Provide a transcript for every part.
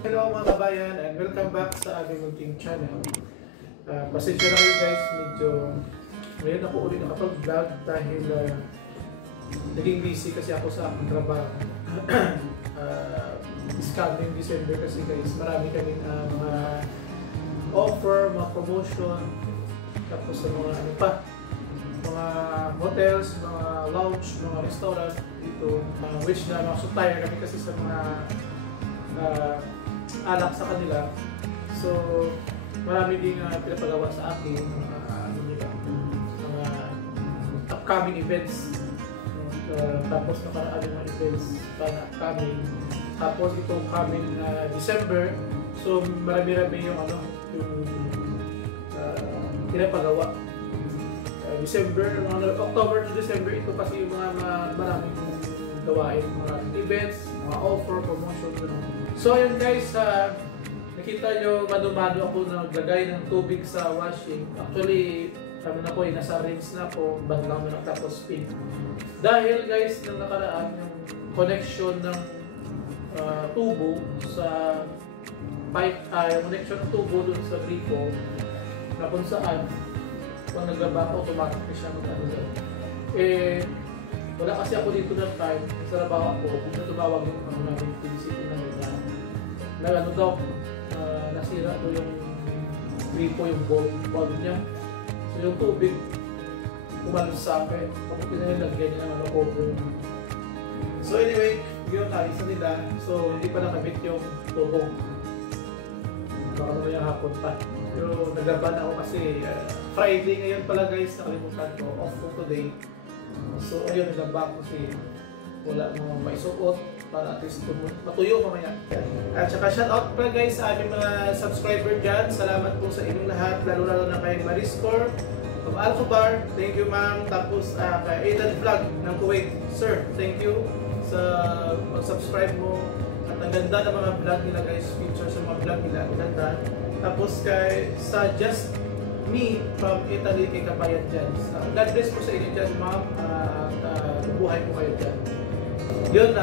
Hello mga kabayan and welcome back sa aming munting channel. Pasensya na kayo guys, medyo ngayon ako ulit nakapag-vlog dahil naging busy kasi ako sa aking trabaho. This coming December kasi guys, marami kami mga offer, mga promotion, tapos sa mga ano pa, mga hotels, mga lounge, mga restaurant dito, which na mga supplier kami kasi sa mga alak sa kanila. So, marami din pinapagawa sa akin mga upcoming events. Tapos nakaraan yung mga events para upcoming. Tapos itong coming December, so marami-rami yung pinapagawa. December, October to December, ito kasi yung mga maraming gawain, mga events, mga offer, promotion. So ayun guys, nakita nyo mano-mano ako naglagay ng tubig sa washing. Actually, na po, nasa rinse na po, bag lang na tapos pin. Dahil guys, nang nakaraan yung connection ng tubo sa pipe, yung connection ng tubo dun sa gripo, na kung saan, kung naglaba ako, automatic na siya mag-ano. Wala kasi ako dito ng time, sa trabaho ako, kung tumawag yung namin PCT na ano daw, nasira to yung gripo, yung bulb niya. So yung tubig, umalos sa akin. Kapag pinalagyan niya ng cover. So anyway, yun, naisa nila. So hindi pa nakabit yung tubo. Baka naman yung hapon pa. Pero naglaban ako kasi Friday ngayon pala guys, nakalimutan ko, off ko today. So ayun, naglaban ko kasi wala mo maisuot para at least matuyo mamaya. At saka shoutout pa guys sa aming mga subscriber dyan. Salamat po sa inyong lahat, lalo-lalo na kay Mariscor of Alcobar. Thank you ma'am. Tapos kay Aidan Vlog ng Kuwait. Sir, thank you sa mag-subscribe mo. At ang ganda ng mga vlog nila guys, feature sa mga vlog nila, ang ganda. Tapos kay sa Just Me from Italy, kay Kabayan dyan. God bless po sa inyo dyan ma'am. Buhay po kayo dyan. Yun,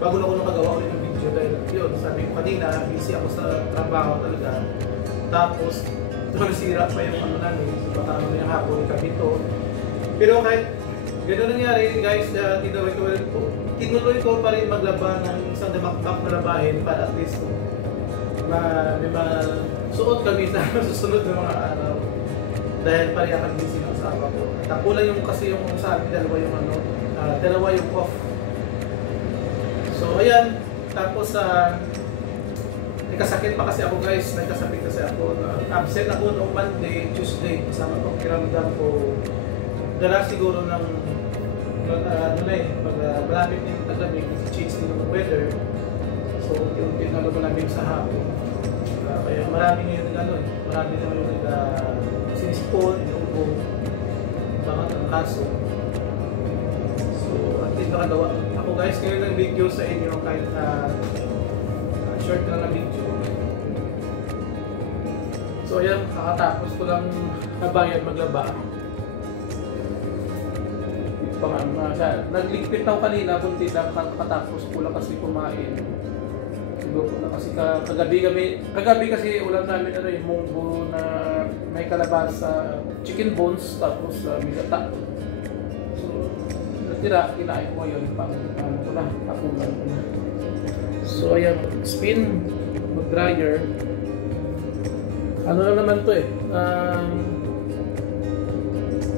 bago na ako nakagawa ulit ng video dahil yun, sabi ko kanina, busy ako sa trabaho talaga. Tapos, nasira pa yung ano namin, so baka ano yung hapon, kabito. Pero kahit gano'n nangyari guys, tinuloy ko pa rin maglaba ng isang damakbak na labahin para at least may suot kami sa susunod ng mga araw. Dahil pareha busy ng asawa ko. Tapulan yung kasi yung sa amin, dalawa yung off. So ayan, tapos nagkasakit pa kasi ako guys, nagkasakit kasi ako. Absent ako noong Monday, Tuesday, kasama ko kiramdam ko. Dala siguro ng malapit yung taglamig, change din ng weather. So unti-unti na lumalamig sa hapon. Kaya marami ngayon marami na yung sinisipon, inuubo, bangat ang kaso. So at least nakagawa ako guys ngayon ng video sa inyo kahit short lang na video. So ayan, kakatapos ko lang nabayan maglaba. Nagligpit ako kanina, kunti lang katapos ko lang kasi kumain. Siguro na kasi kagabi kasi ulam namin yung munggo na may kalabasa, chicken bones, tapos may gata. So natira, kinain ko yun pang ko na, tapunan ko na. So ayan, spin, mag-dryer. Ano lang naman to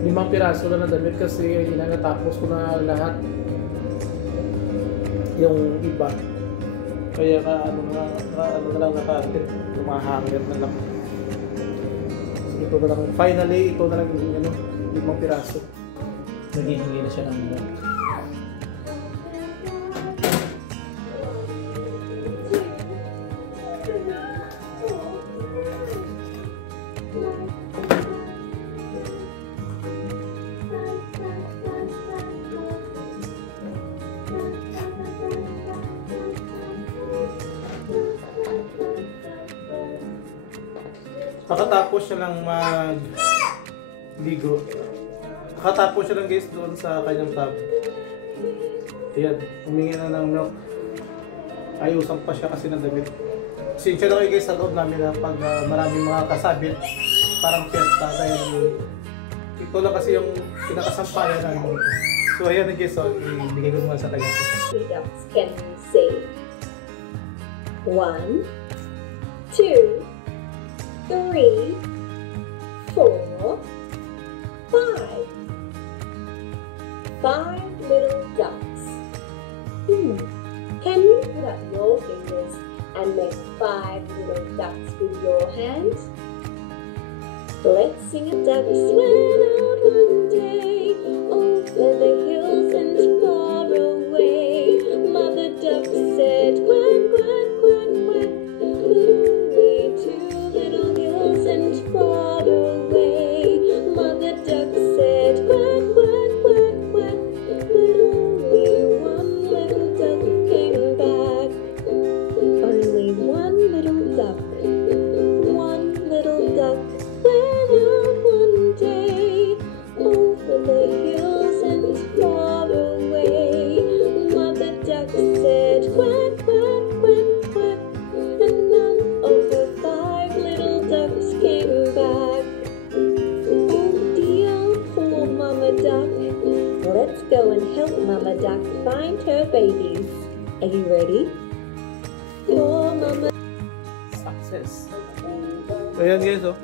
5 piraso lang na damit kasi hindi na natapos ko na lahat yung iba. Kaya ano na lang nakakit, yung mga hanger na lang. So ito na lang, finally ito na lang yung 5 piraso. Naghihingi na siya ng Nakatapos siya lang mag-ligo. Nakatapos siya lang guys doon sa kanyang tub. Ayan, humingi na ng milk. ayusan pa siya kasi ng damit. Sinsya na kayo guys sa loob namin na pag maraming mga kasabit, parang fiesta dahil ito lang kasi yung pinakasampayan namin dito. So ayan na guys, so ibigay ko muna sa taga. Ducks can you say? 1, 2, 3, 4, 5. 5 little ducks. Can you put up your fingers and make 5 little ducks with your hands? Let's sing a ducks went out one day over the hills and far away. Mother duck said quack, quack, quack, quack. Flew away to little hills and far away. Mother duck said quack, quack, quack, quack. But only one little duck came back. Only one little duck. One little duck went out one day over the hills and far away. Mother duck said quack, quack, quack, quack. And none of the 5 little ducks came back. Oh dear, poor Mama Duck. Let's go and help Mama Duck find her babies. Are you ready? Poor Mama. Success. So ayan guys, oh.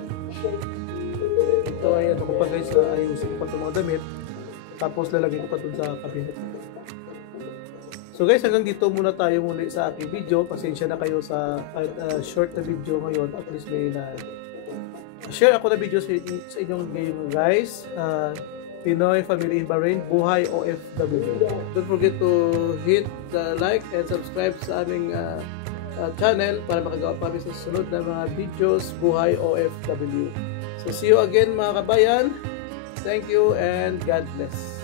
Ito ay ano ko pa guys, ayusin ko pa itong mga damit. Tapos lalagay ko pa dun sa cabinet. So guys, hanggang dito muna tayo muli sa aking video. Pasensya na kayo sa short na video ngayon. At least may share ako na video sa inyong ngayon guys. Pinoy Family in Bahrain, Buhay OFW. Don't forget to hit the like and subscribe sa aming channel para makagawa pa kami sa susunod na mga videos Buhay OFW. So see you again mga kabayan. Thank you and God bless.